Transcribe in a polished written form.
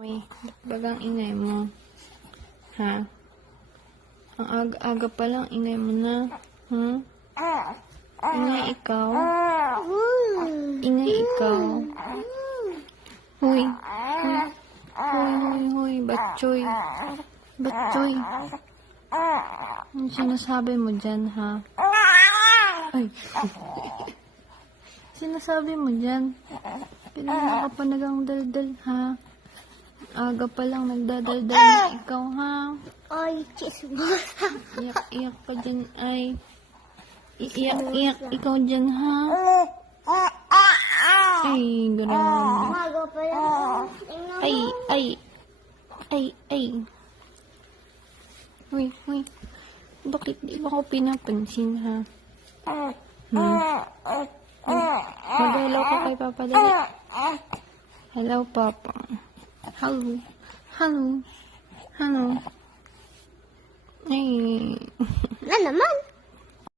Uy, bagang ingay mo. Ha? Ang aga-aga pa lang, ingay mo na. Ingay ikaw. Ingay ikaw. Huy. Huy. Batchoy. Batchoy. Ano sinasabi mo dyan, ha? Ay. Sinasabi mo dyan? Pinaka ka pa nagang daldal, ha? Aga pa lang nagdadaldal na ikaw, ha? Ay, chismosa. Iyak-iyak ka dyan, ay. Iiyak-iyak ikaw dyan, ha? Ay, grabe. Umaga pa lang. Ay. Uy. Bakit di ba ako pinapansin, ha? Mag-hello ka kay Papa, dali. Hello, Papa. Hello. Ay. Na naman.